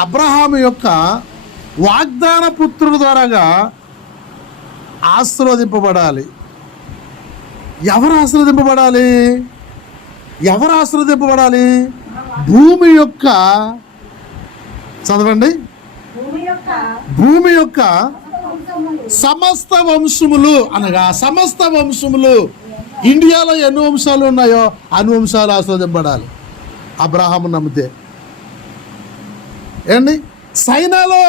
అబ్రహాము యొక్క వాగ్దాన పుత్రుడు ద్వారాగా ఆశీర్వదింపబడాలి. ఎవరు ఆశీర్వదింపబడాలి? ఎవరు ఆశీర్వదింపబడాలి? భూమి యొక్క చదవండి. భూమి యొక్క సమస్త వంశములు అనగా సమస్త వంశములు ఇండియాలో ఎన్ని వంశాలు ఉన్నాయో అన్ని వంశాలు ఆస్వాదింపడాలి అబ్రహాము నమ్మితే. ఏండి సైనాలో.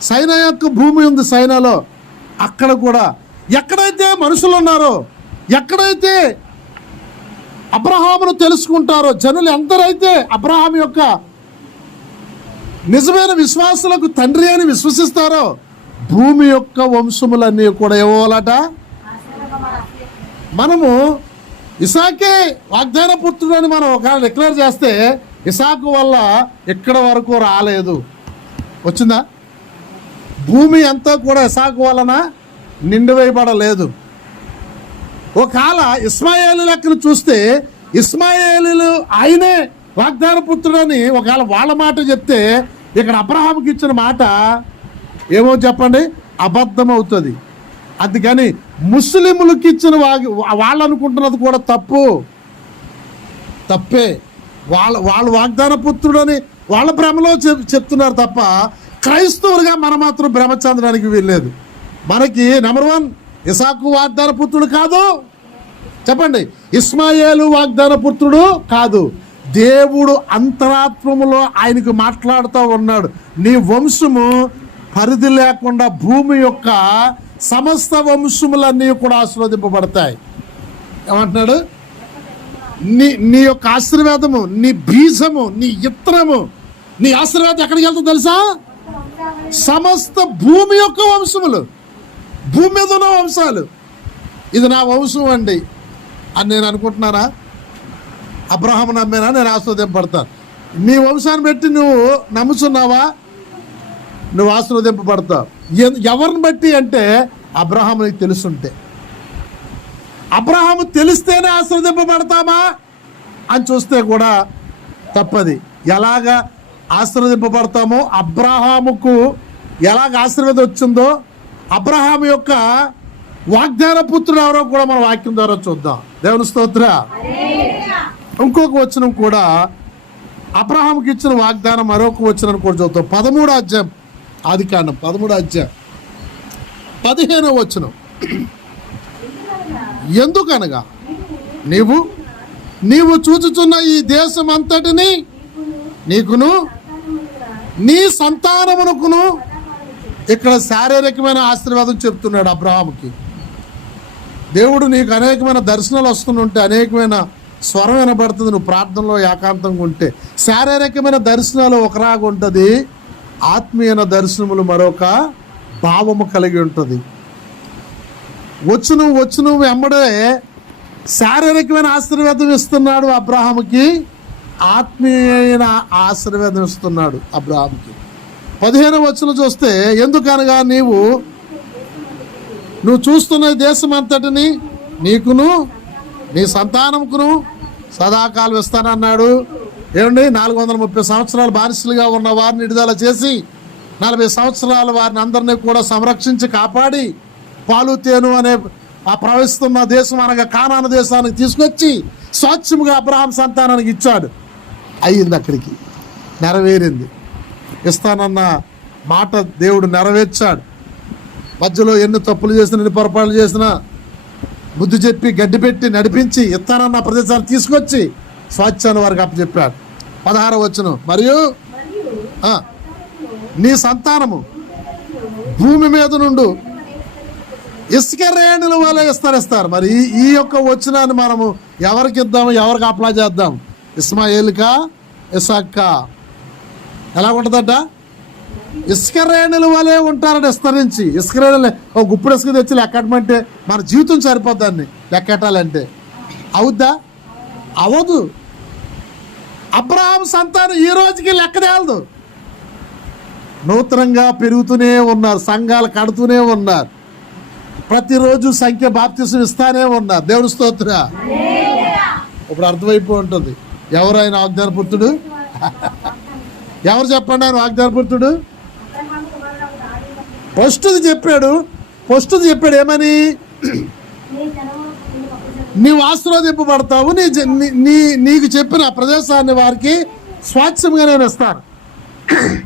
సైనా యొక్క భూమి ఉంది సైనాలో. అక్కడ కూడా. ఎక్కడైతే మనుషులు ఉన్నారో ఎక్కడైతే అబ్రహామును తెలుసుకుంటారో జనులు ఎంతరైతే అబ్రహాం యొక్క నిజమైన విశ్వాసులకు తండ్రి అని విశ్వసిస్తారో భూమి యొక్క వంశములన్నీ కూడా ఇవ్వాలట మనము ఇసాకే వాగ్దాన పుత్రుడు అని మనం ఒకవేళ డిక్లేర్ చేస్తే ఇసాకు వల్ల ఎక్కడ వరకు రాలేదు. వచ్చిందా? భూమి అంతా కూడా ఇసాకు వలన నిండివేయబడలేదు. ఒకవేళ ఇస్మాయేలు లెక్కను చూస్తే ఇస్మాయేలు ఆయనే వాగ్దాన పుత్రుడని ఒకవేళ వాళ్ళ మాట చెప్తే ఇక్కడ అబ్రహాంకి ఇచ్చిన మాట ఏమో చెప్పండి? అబద్ధం అవుతుంది అందుకని ముస్లింలకు ఇచ్చిన వాగి వాళ్ళు అనుకుంటున్నది కూడా తప్పు. తప్పే. వాళ్ళ వాళ్ళ వాగ్దాన పుత్రుడని వాళ్ళ భ్రమలో చెప్ చెప్తున్నారు తప్ప క్రైస్తవులుగా మనం మాత్రం భ్రమ చెందడానికి వీల్లేదు. మనకి నెంబర్ వన్ ఇసాకు వాగ్దాన పుత్రుడు కాదు. చెప్పండి ఇస్మాయేలు వాగ్దాన పుత్రుడు కాదు. దేవుడు అంతరాత్మములో ఆయనకు మాట్లాడుతూ ఉన్నాడు. నీ వంశము పరిధి లేకుండా భూమి యొక్క సమస్త వంశములన్నీ కూడా ఆశీర్వదింపబడతాయి. ఏమంటున్నాడు? నీ నీ యొక్క ఆశీర్వాదము నీ బీజము నీ ఇత్తనము నీ ఆశీర్వాదం ఎక్కడికి వెళ్తుందో తెలుసా? సమస్త భూమి యొక్క వంశములు భూమి మీద ఉన్న వంశాలు. ఇది నా వంశం అండి. అని నేను అనుకుంటున్నానా? అబ్రహం నమ్మేనా? నేను ఆస్వాదింపబడతాను నీ వంశాన్ని బట్టి నువ్వు నమ్ముతున్నావా నువ్వు ఆశీర్వదింపబడతావు ఎవరిని బట్టి అంటే అబ్రహాం నీకు తెలుసుంటే. అబ్రహాము తెలిస్తేనే ఆశీర్వదింపబడతామా అని చూస్తే కూడా తప్పది. ఎలాగ ఆశీర్వదింపబడతామో అబ్రహాముకు ఎలాగ ఆశీర్వాదం వచ్చిందో అబ్రహాం యొక్క వాగ్దాన పుత్రుడు ఎవరో కూడా మన వాక్యం ద్వారా చూద్దాం. దేవుని స్తోత్ర. ఇంకొక వచనం కూడా అబ్రహాంకి ఇచ్చిన వాగ్దానం మరొక వచనం కూడా చూద్దాం. పదమూడు అధ్యాయం ఆది కాండం పదమూడు అధ్యాయం. పదిహేనో వచనం. ఎందుకనగా నీవు నీవు చూచుచున్న ఈ దేశం అంతటిని నీకును నీ సంతానమునకును ఇక్కడ శారీరకమైన ఆశీర్వాదం చెప్తున్నాడు అబ్రహాంకి దేవుడు నీకు అనేకమైన దర్శనాలు వస్తుంటే అనేకమైన స్వరం వినబడుతుంది నువ్వు ప్రార్థనలో ఏకాంతంగా ఉంటే. శారీరకమైన దర్శనాలు ఒకలాగా ఉంటుంది ఆత్మీయన దర్శనములు మరొక భావము కలిగి ఉంటుంది. వచ్చు నువ్వు వచ్చు నువ్వు వెంబడే శారీరకమైన ఆశీర్వేదం ఇస్తున్నాడు అబ్రాహాముకి. ఆత్మీయమైన ఆశీర్వేదం ఇస్తున్నాడు అబ్రహాముకి. పదిహేను వచ్చిన చూస్తే ఎందుకనగా నీవు నువ్వు చూస్తున్న దేశం అంతటిని నీకును నీ సంతానంకును సదాకాలం ఇస్తానన్నాడు. ఏమండి? నాలుగు వందల ముప్పై సంవత్సరాలు బానిసలుగా ఉన్న వారిని విడుదల చేసి నలభై సంవత్సరాల వారిని అందరినీ కూడా సంరక్షించి కాపాడి పాలు తేను అనే ఆ ప్రవహిస్తున్న దేశం అనగా కానాన దేశానికి తీసుకొచ్చి స్వచ్ఛముగా అబ్రహాం సంతానానికి ఇచ్చాడు. అయ్యింది అక్కడికి. నెరవేరింది. ఇస్తానన్న మాట దేవుడు నెరవేర్చాడు. మధ్యలో ఎన్ని తప్పులు చేసినా ఎన్ని పొరపాట్లు చేసినా బుద్ధి చెప్పి గడ్డి పెట్టి నడిపించి ఇస్తానన్న ప్రదేశాన్ని తీసుకొచ్చి స్వచ్ఛాన్ని వారికి అప్పచెప్పాడు. పదహార వచ్చును మరియు నీ సంతానము భూమి మీద నుండు ఇసుక రేణుల వల్ల విస్తరిస్తారు. మరి ఈ- యొక్క వచ్చినాన్ని మనము ఎవరికి ఇద్దాము? ఎవరికి అప్లై చేద్దాం? ఇస్మాయిల్కా ఇసాక్కా. ఎలా ఉంటుందట ఇసుక రేణుల వలె ఉంటారని విస్తరించి. ఇసుక రేణులు ఒక గుప్పుడు ఇసుక తెచ్చి లెక్కటమంటే మన జీవితం సరిపోద్దాన్ని లెక్కెట్టాలంటే అవుద్దా? అవదు. అబ్రహాం సంతానం ఈ రోజుకి లెక్క తేలదు. నూతనంగా పెరుగుతూనే ఉన్నారు సంఘాలు కడుతూనే ఉన్నారు. ప్రతిరోజు సంఖ్య బాప్తిసం ఇస్తానే ఉన్నా. దేవుని స్తోత్ర. ఇప్పుడు అర్థమైపో ఉంటుంది. ఎవరైనా ఆయన వాగ్దానపుత్రుడు ఎవరు చెప్పండి ఆయన వాగ్దానపుత్రుడు అబ్రహాము ఫస్ట్ది చెప్పాడు. ఫస్ట్ది చెప్పాడు ఏమని? నీ నీవు ఆశీర్వదింపబడతావు. నీ నీ- నీకు చెప్పిన ప్రదేశాన్ని వారికి స్వాచ్ఛంగా నేను ఇస్తాను.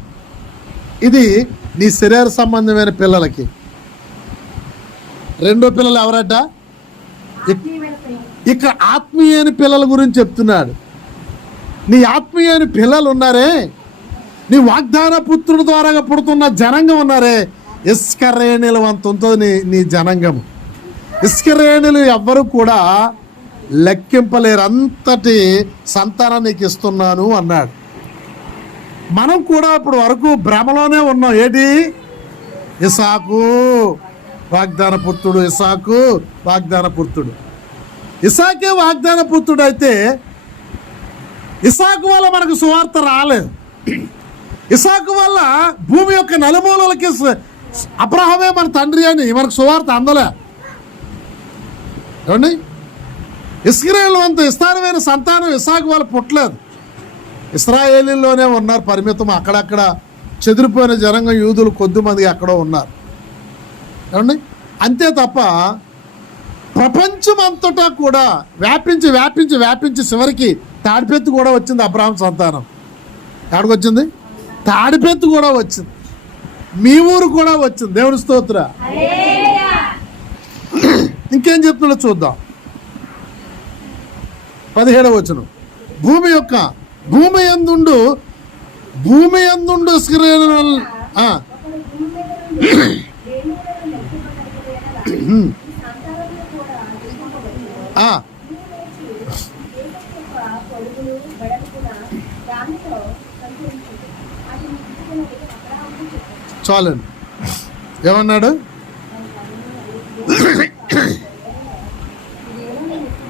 ఇది నీ శరీర సంబంధమైన పిల్లలకి. రెండో పిల్లలు ఎవరట? ఇక్కడ ఆత్మీయని పిల్లల గురించి చెప్తున్నాడు. నీ ఆత్మీయని పిల్లలు ఉన్నారే నీ వాగ్దాన పుత్రుడు ద్వారా పుడుతున్న జనంగం ఉన్నారే ఇస్కరేణుల అంత ఉంటుంది నీ నీ జనంగము ఇస్కరేణులు ఎవ్వరు కూడా లెక్కింపలేరు. అంతటి సంతానం నీకు ఇస్తున్నాను అన్నాడు. మనం కూడా ఇప్పుడు వరకు భ్రమలోనే ఉన్నాం. ఏంటి? ఇసాకు. వాగ్దాన పుత్రుడు ఇసాకు వాగ్దాన పుత్రుడు ఇసాకే వాగ్దాన పుత్రుడు అయితే ఇసాకు వల్ల మనకు సువార్త రాలేదు. ఇసాకు వల్ల భూమి యొక్క నలుమూలలకి అబ్రహమే మన తండ్రి అని మనకు సువార్త అందలే. ఏమండి? ఇస్రాయేల్ వంతు విస్తారమైన సంతానం ఇసాకు వల్ల పుట్టలేదు. ఇస్రాయేలీలోనే ఉన్నారు పరిమితం. అక్కడక్కడ చెదిరిపోయిన జనంగా యూదులు కొద్దిమంది అక్కడ ఉన్నారు. ఏమండి? అంతే తప్ప ప్రపంచం అంతటా కూడా వ్యాపించి వ్యాపించి వ్యాపించి చివరికి తాడిపెత్తు కూడా వచ్చింది అబ్రాహం సంతానం. ఎక్కడికి వచ్చింది? తాడిపెత్తు కూడా వచ్చింది. మీ ఊరు కూడా వచ్చింది. దేవుని స్తోత్ర. ఇంకేం చెప్తుందో చూద్దాం. పదిహేడవ వచనం. భూమి యొక్క భూమి ఎందుండు? భూమి ఎందుండు స్క్రీన్ చాలండి. ఏమన్నాడు?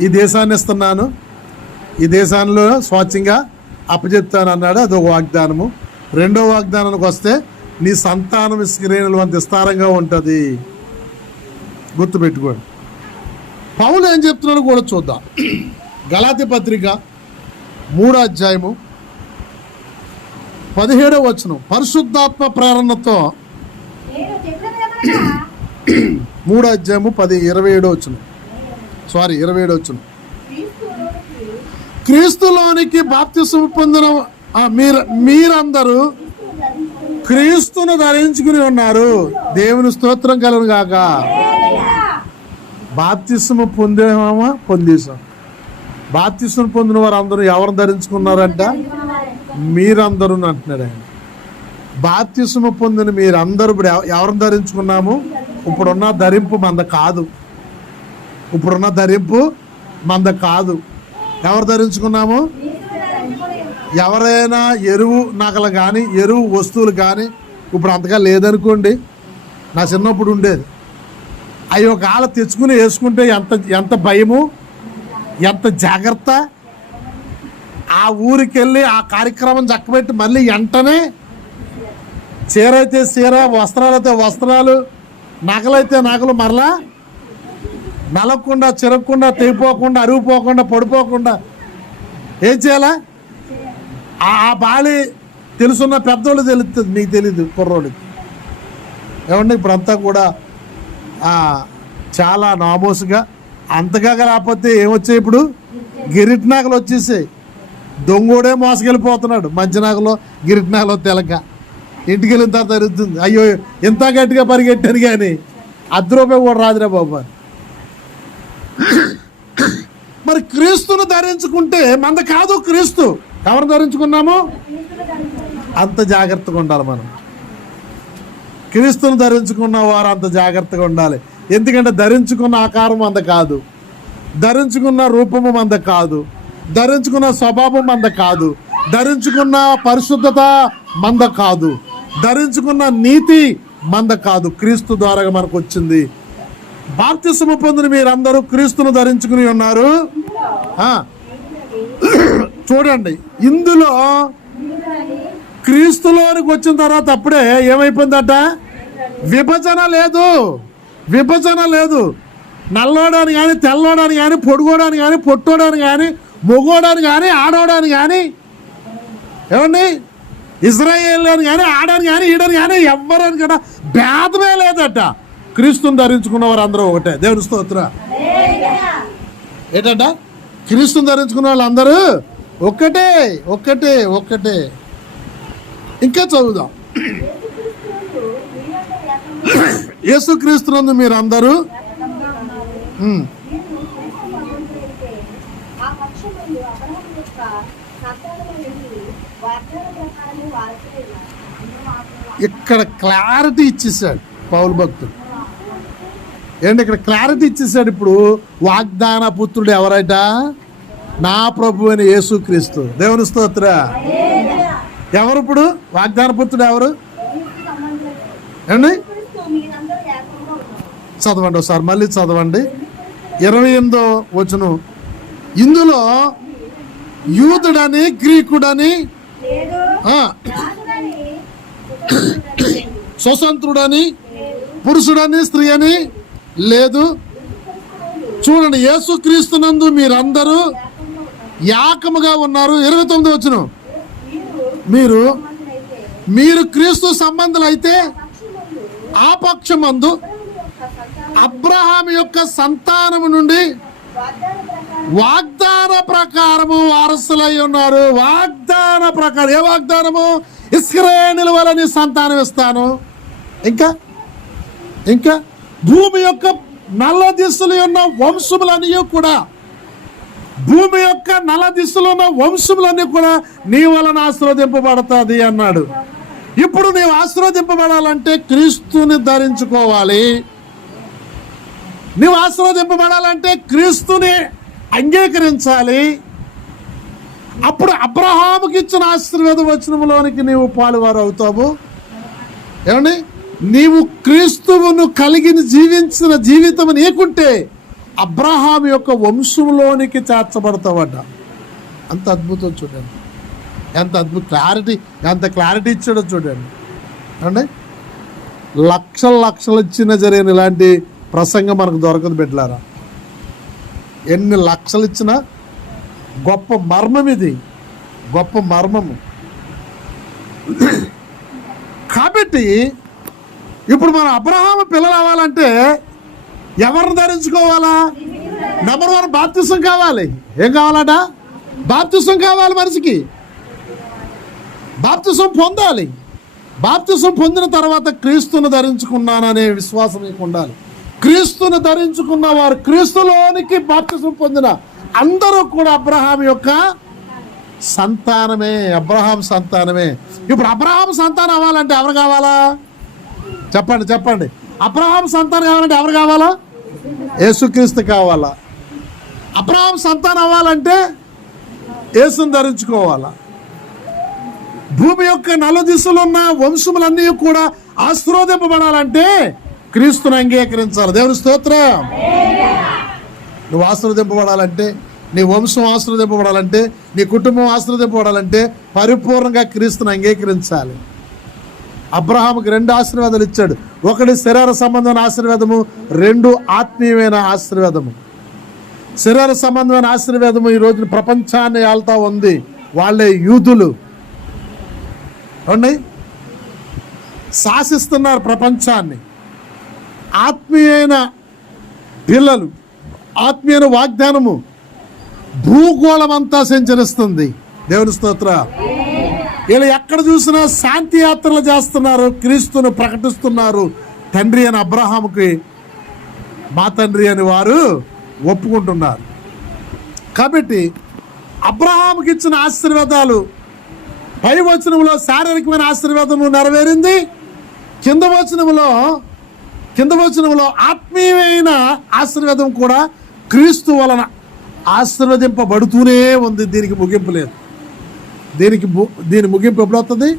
ఈ దేశాన్ని ఇస్తున్నాను. ఈ దేశంలో స్వచ్ఛంగా అప్పచెప్తాను అన్నాడు అదొక వాగ్దానము. రెండో వాగ్దానానికి వస్తే నీ సంతానం స్క్రీనులు అంత విస్తారంగా ఉంటుంది. గుర్తుపెట్టుకోండి. పౌలు ఏం చెప్తున్నాడో కూడా చూద్దాం. గలాతి పత్రిక మూడో అధ్యాయము పదిహేడవ వచనం. పరిశుద్ధాత్మ ప్రేరణతో మూడో అధ్యాయము పది ఇరవై ఏడో వచ్చిన సారీ ఇరవై ఏడో వచ్చిన క్రీస్తులోనికి బాప్తిసం పొందిన మీరు మీరందరూ క్రీస్తును ధరించుకుని ఉన్నారు. దేవుని స్తోత్రం కలను గాక. బాప్తిస్మ పొందేమా పొందేశాం. బాప్తిస్మ పొందిన వారు అందరూ ఎవరు ధరించుకున్నారంట? మీరందరూ అంటున్నాడు ఆయన. బాప్తిస్మ పొందిన మీరందరూ ఇప్పుడు ఎవరిని ధరించుకున్నాము? ఇప్పుడున్న ధరింపు మంద కాదు. ఇప్పుడున్న ధరింపు మంద కాదు. ఎవరు ధరించుకున్నాము? ఎవరైనా ఎరువు నగలు కానీ ఎరువు వస్తువులు కానీ ఇప్పుడు అంతగా లేదనుకోండి. నా చిన్నప్పుడు ఉండేది. అవి ఒకవేళ తెచ్చుకుని వేసుకుంటే ఎంత ఎంత భయము ఎంత జాగ్రత్త? ఆ ఊరికి వెళ్ళి ఆ కార్యక్రమం చక్కబెట్టి మళ్ళీ వెంటనే చీర అయితే చీర వస్త్రాలు అయితే వస్త్రాలు నగలైతే నగలు మరలా నలగకుండా చిరగకుండా తెగిపోకుండా అరిగిపోకుండా పడిపోకుండా ఏం చేయాలా? ఆ ఆ బాలి తెలుసున్న పెద్దోళ్ళు తెలుస్తుంది నీకు తెలీదు కుర్రోడికి ఏమండి ఇప్పుడంతా కూడా చాలా నామోసుగా. అంతగా రాకపోతే ఏమొచ్చాయి ఇప్పుడు? గిరిటి నాగలు వచ్చేసాయి. దొంగోడే మోసకెళ్ళిపోతున్నాడు మంచినాకలో నాగలో తెలక. ఇంటికి వెళ్ళిన తర్వాత జరుగుతుంది అయ్యో ఇంత గట్టిగా పరిగెట్టాను కానీ అర్ధ రూపాయి కూడా రాదురా బాబు. మరి క్రీస్తును ధరించుకుంటే మంద కాదు క్రీస్తు. ఎవరు ధరించుకున్నాము? అంత జాగ్రత్తగా ఉండాలి మనం. క్రీస్తును ధరించుకున్న వారు అంత జాగ్రత్తగా ఉండాలి. ఎందుకంటే ధరించుకున్న ఆకారం అంత కాదు. ధరించుకున్న రూపము అంత కాదు. ధరించుకున్న స్వభావం అంత కాదు. ధరించుకున్న పరిశుద్ధత మంద కాదు. ధరించుకున్న నీతి మంద కాదు. క్రీస్తు ద్వారా మనకు వచ్చింది. బాప్తిసము పొందిన మీరందరూ క్రీస్తును ధరించుకుని ఉన్నారు. చూడండి. ఇందులో క్రీస్తులోనికి వచ్చిన తర్వాత అప్పుడే ఏమైపోయిందట? విభజన లేదు. విభజన లేదు. నల్లోడని కానీ తెల్లోడని కానీ పొడుగోడని కానీ పొట్టోడని కానీ మొగోడని కానీ ఆడోడని కానీ ఏమండి? ఇజ్రాయేల్ అని కానీ ఆడని కానీ ఈడని కానీ ఎవ్వరని కదా భేదమే లేదట. క్రీస్తుని ధరించుకున్న వారు అందరూ ఒకటే. దేవుని స్తోత్ర. ఏంటంట? క్రీస్తుని ధరించుకున్న వాళ్ళందరూ ఒక్కటే ఒక్కటే ఒక్కటే ఇంకా చదువుదాం. యేసుక్రీస్తునందు మీరందరూ? అందరూ ఇక్కడ క్లారిటీ ఇచ్చేసాడు పౌలు భక్తుడు. ఏంటి ఇక్కడ క్లారిటీ ఇచ్చేసాడు ఇప్పుడు? వాగ్దాన పుత్రుడు ఎవరైట? నా ప్రభు అని యేసుక్రీస్తు దేవుని స్తోత్ర. ఎవరు ఇప్పుడు? వాగ్దాన పుత్రుడు ఎవరు? ఏమండి ఏండి చదవండి ఒకసారి మళ్ళీ చదవండి. ఇరవై ఎనిమిదో వచనం. ఇందులో యూదుడని గ్రీకుడని స్వతంత్రుడని పురుషుడని స్త్రీ అని లేదు. చూడండి యేసుక్రీస్తునందు మీరందరూ యాకముగా ఉన్నారు. ఇరవై తొమ్మిది వచ్చినాం మీరు మీరు క్రీస్తు సంబంధులైతే అయితే ఆ పక్షమందు అబ్రహాం యొక్క సంతానం సంతానము నుండి వాగ్దాన ప్రకారము వారసులై ఉన్నారు. వాగ్దాన ప్రకారం ఏ వాగ్దానము? ఇస్రాయేలు వలని సంతానం ఇస్తాను. ఇంకా? ఇంకా? భూమి యొక్క నల్ల దిశలు ఉన్న వంశములన్నీ కూడా భూమి యొక్క నల్ల దిశలో ఉన్న వంశములన్నీ కూడా నీ వలన ఆశీర్వదింపబడుతుంది అన్నాడు. ఇప్పుడు నీవు ఆశీర్వదింపబడాలంటే క్రీస్తుని ధరించుకోవాలి. నీవు ఆశీర్వదింపబడాలంటే క్రీస్తుని అంగీకరించాలి. అప్పుడు అబ్రహాముకి ఇచ్చిన ఆశీర్వాద వచనంలోనికి నీవు పాలువారు అవుతావు. ఏమండి? నీవు క్రీస్తువును కలిగిన జీవించిన జీవితం నీకుంటే అబ్రహాం యొక్క వంశంలోనికి చేర్చబడతావట. అంత అద్భుతం చూడండి. ఎంత అద్భుత క్లారిటీ ఎంత క్లారిటీ ఇచ్చాడో చూడండి. అండి లక్షల లక్షలు ఇచ్చిన జరిగిన ఇలాంటి ప్రసంగం మనకు దొరకదు బిడ్డలారా. ఎన్ని లక్షలు ఇచ్చినా గొప్ప మర్మం ఇది. గొప్ప మర్మము. కాబట్టి ఇప్పుడు మన అబ్రహాము పిల్లలు అవ్వాలంటే ఎవరిని ధరించుకోవాలా? నెంబర్ వన్ బాప్తిసం కావాలి. ఏం కావాలట? బాప్తిసం కావాలి మనిషికి. బాప్తిసం పొందాలి. బాప్తిసం పొందిన తర్వాత క్రీస్తును ధరించుకున్నాననే విశ్వాసం నీకు ఉండాలి. క్రీస్తును ధరించుకున్న వారు క్రీస్తులోనికి బాప్తిసం పొందిన అందరూ కూడా అబ్రహాం యొక్క సంతానమే. అబ్రహాం సంతానమే. ఇప్పుడు అబ్రహాం సంతానం అవ్వాలంటే ఎవరు కావాలా? చెప్పండి చెప్పండి. అబ్రహాం సంతానం కావాలంటే ఎవరు కావాలా? యేసుక్రీస్తు కావాలా? అబ్రహాం సంతానం అవ్వాలంటే యేసును ధరించుకోవాలా? భూమి యొక్క నలుదిశలు ఉన్న వంశములన్నీ కూడా ఆశీర్వదింపబడాలంటే క్రీస్తుని అంగీకరించాలి. దేవుని స్తోత్రం. నువ్వు ఆశీర్వదింపబడాలంటే నీ వంశం ఆశీర్వదింపబడాలంటే నీ కుటుంబం ఆశీర్వదింపబడాలంటే పరిపూర్ణంగా క్రీస్తుని అంగీకరించాలి. అబ్రహాంకి రెండు ఆశీర్వాదాలు ఇచ్చాడు. ఒకటి శరీర సంబంధమైన ఆశీర్వాదము రెండు ఆత్మీయమైన ఆశీర్వాదము. శరీర సంబంధమైన ఆశీర్వాదము ఈ రోజున ప్రపంచాన్ని ఆళ్తా ఉంది. వాళ్ళే యూదులు. ఉన్నాయి శాసిస్తున్నారు ప్రపంచాన్ని. ఆత్మీయైన పిల్లలు ఆత్మీయ వాగ్దానము భూగోళం అంతా సంచరిస్తుంది. దేవుని స్తోత్ర. వీళ్ళు ఎక్కడ చూసినా శాంతి యాత్రలు చేస్తున్నారు క్రీస్తును ప్రకటిస్తున్నారు. తండ్రి అని అబ్రహాముకి మా తండ్రి అని వారు ఒప్పుకుంటున్నారు. కాబట్టి అబ్రహాముకి ఇచ్చిన ఆశీర్వాదాలు పై వచనంలో శారీరకమైన ఆశీర్వాదము నెరవేరింది. కింద వచనంలో కింద వచనంలో ఆత్మీయమైన ఆశీర్వాదం కూడా క్రీస్తు వలన ఆశీర్వదింపబడుతూనే ఉంది. దీనికి ముగింపు లేదు. దీనికి దీని ముగింపు ఎప్పుడవుతుంది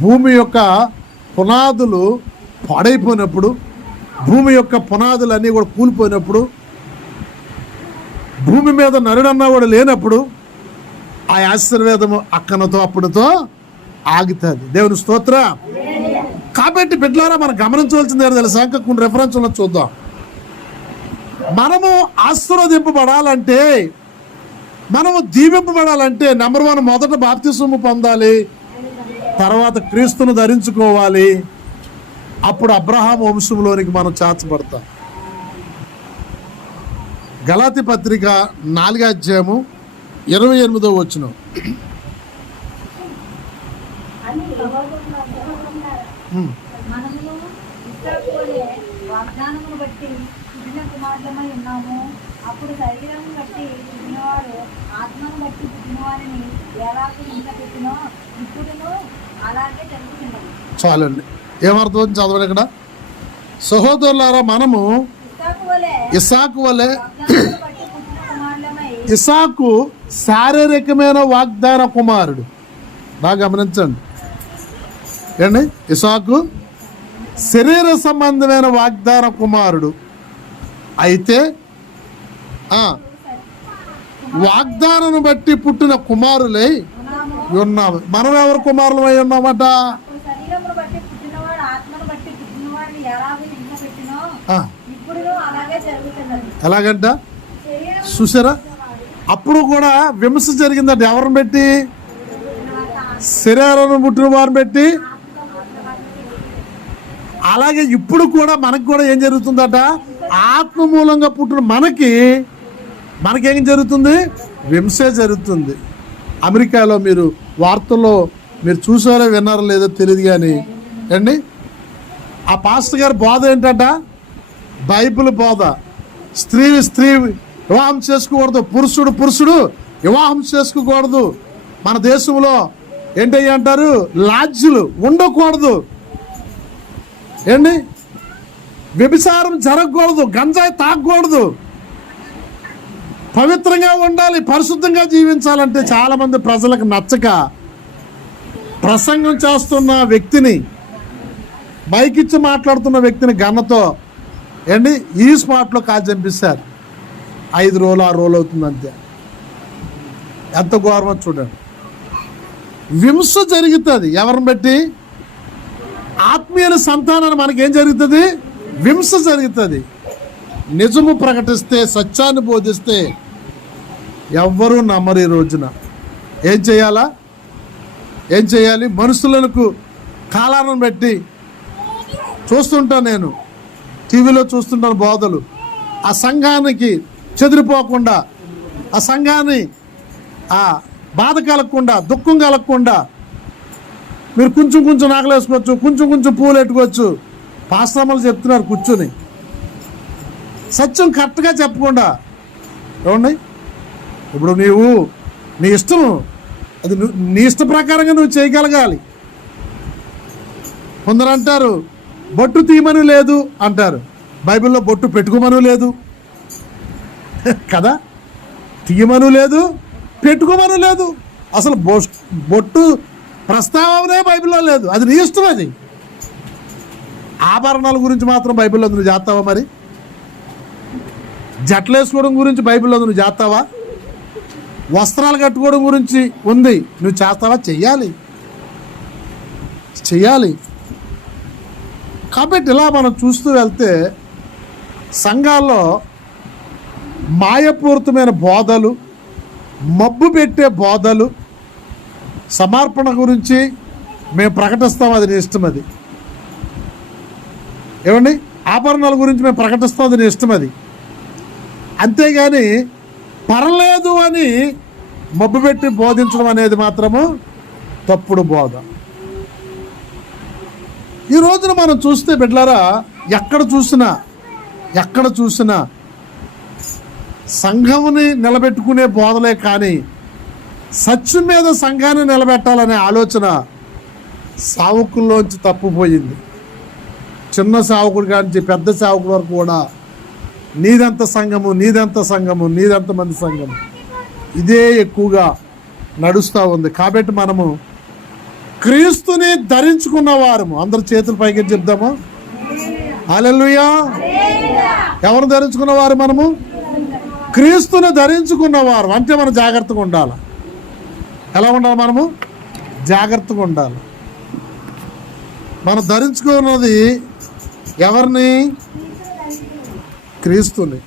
భూమి యొక్క పునాదులు పాడైపోయినప్పుడు భూమి యొక్క పునాదులు అన్నీ కూడా కూలిపోయినప్పుడు భూమి మీద నరుడన్నా కూడా లేనప్పుడు ఆ ఆశీర్వేదము అక్కనతో అప్పుడుతో ఆగుతుంది. దేవుని స్తోత్ర. కాబట్టి బిడ్డలారా మనం గమనించవలసింది ఏంటో తెలుసా? ఇంకా కొన్ని రెఫరెన్స్ ఉన్నది చూద్దాం. మనము ఆశీర్వదింపబడాలంటే మనము దీవింపబడాలంటే నెంబర్ వన్ మొదట బాప్తిసము పొందాలి. తర్వాత క్రీస్తును ధరించుకోవాలి. అప్పుడు అబ్రహాం వంశంలోనికి మనం చేర్చబడతాం గలాతి పత్రిక నాలుగో అధ్యాయము ఇరవై ఎనిమిదో వచ్చిన వాగ్దానమును బట్టి పుట్టిన కుమారులమై ఉన్నాము. అప్పుడు శరీరం బట్టి బట్టి పుట్టినవారిని ఎలాగో ఇంత పెట్టినో ఇప్పుడును అలాగే జరుగుతున్నది చాలండి. ఏమర్థం చదవండి ఇక్కడ? సహోదరులారా మనము ఇసాకు వలె ఇసాకు శారీరకమైన వాగ్దాన కుమారుడు. బాగా గమనించండి. ఏండి ఇసాకు శరీర సంబంధమైన వాగ్దాన కుమారుడు. అయితే ఆ, వాగ్దానను బట్టి పుట్టిన కుమారులై ఉన్నాము మనం ఎవరు కుమారులమై ఉన్నామట ఎలాగంట? చూసారా? అప్పుడు కూడా విమర్శ జరిగిందట ఎవరిని పెట్టి శరీరం పుట్టిన వారిని పెట్టి అలాగే ఇప్పుడు కూడా మనకు కూడా ఏం జరుగుతుందట? ఆత్మ మూలంగా పుట్టిన మనకి మనకేం జరుగుతుంది? వింసే జరుగుతుంది. అమెరికాలో మీరు వార్తల్లో మీరు చూసారో విన్నారో లేదో తెలియదు కానీ అండి ఆ పాస్టర్ గారి బోధ ఏంటంట? బైబిల్ బోధ. స్త్రీ స్త్రీ వివాహం చేసుకోకూడదు పురుషుడు పురుషుడు వివాహం చేసుకోకూడదు. మన దేశంలో ఏంటయ్య అంటారు? లాజ్యులు ఉండకూడదు. ఏంటి? వ్యభిచారం జరగకూడదు గంజాయి తాగకూడదు. పవిత్రంగా ఉండాలి పరిశుద్ధంగా జీవించాలంటే చాలా మంది ప్రజలకు నచ్చక ప్రసంగం చేస్తున్న వ్యక్తిని మైక్ ఇచ్చి మాట్లాడుతున్న వ్యక్తిని గన్నతో ఏండి ఈ స్పాట్లో కాల్ చంపిస్తారు ఐదు రోజులు ఆరు రోజులు అవుతుంది అంతే. ఎంత ఘోరమో చూడండి. వింస జరుగుతుంది. ఎవరిని బట్టి? ఆత్మీయుల సంతానాన్ని మనకేం జరుగుతుంది? వింస జరుగుతుంది. నిజము ప్రకటిస్తే సత్యాన్ని బోధిస్తే ఎవ్వరూ నమ్మరు ఈ రోజున. ఏం చేయాలా? ఏం చేయాలి? మనుషులకు కాలాలను బట్టి చూస్తుంటాను నేను. టీవీలో చూస్తుంటాను బోధలు. ఆ సంఘానికి చెదిరిపోకుండా ఆ సంఘాన్ని ఆ బాధ కలగకుండా దుఃఖం కలగకుండా మీరు కొంచెం కొంచెం నాగలేసుకోవచ్చు కొంచెం కొంచెం పూలు పెట్టుకోవచ్చు పాశ్రమాలు చెప్తున్నారు కూర్చొని. సత్యం కరెక్ట్గా చెప్పకుండా ఏమండి ఇప్పుడు నీవు నీ ఇష్టం అది నీ ఇష్ట ప్రకారంగా నువ్వు చేయగలగాలి. కొందరు అంటారు బొట్టు తీయమని లేదు అంటారు. బైబిల్లో బొట్టు పెట్టుకోమని లేదు. కదా? తీయమను లేదు పెట్టుకోమను లేదు. అసలు బొ- బొట్టు ప్రస్తావనే బైబిల్లో లేదు. అది నీ ఇష్టం అది. ఆభరణాల గురించి మాత్రం బైబిల్లో నువ్వు చేస్తావా మరి? జట్లు వేసుకోవడం గురించి బైబిల్లో నువ్వు చేస్తావా వస్త్రాలు కట్టుకోవడం గురించి ఉంది. నువ్వు చేస్తావా? చెయ్యాలి. చెయ్యాలి. కాబట్టి ఇలా మనం చూస్తూ వెళ్తే సంఘాల్లో మాయపూరితమైన బోధలు మబ్బు పెట్టే బోధలు సమర్పణ గురించి మేము ప్రకటిస్తాం. అది నీ ఇష్టం అది. ఏమండి? ఆభరణాల గురించి మేము ప్రకటిస్తాం. అది నీ ఇష్టం అది. అంతేగాని పర్లేదు అని మబ్బు పెట్టి బోధించడం అనేది మాత్రము తప్పుడు బోధ. ఈ రోజున మనం చూస్తే బిడ్డలారా ఎక్కడ చూసినా ఎక్కడ చూసినా సంఘముని నిలబెట్టుకునే బోధలే కానీ సత్యం మీద సంఘాన్ని నిలబెట్టాలనే ఆలోచన సావుకుల్లోంచి తప్పుపోయింది. చిన్న సావుకుడు కానించి పెద్ద సావుకుడు వరకు కూడా నీదంత సంఘము నీదంత సంఘము నీదంత మంది సంఘము. ఇదే ఎక్కువగా నడుస్తూ ఉంది. కాబట్టి మనము క్రీస్తుని ధరించుకున్న వారము. అందరు చేతులు పైకి చెప్దాము? అలెలుయా ఎవరు ధరించుకున్నవారు మనము? క్రీస్తుని ధరించుకున్నవారు అంటే మనం జాగ్రత్తగా ఉండాలి. ఎలా ఉండాలి మనము? జాగ్రత్తగా ఉండాలి. మనం ధరించుకున్నది ఎవరిని? క్రీస్తుని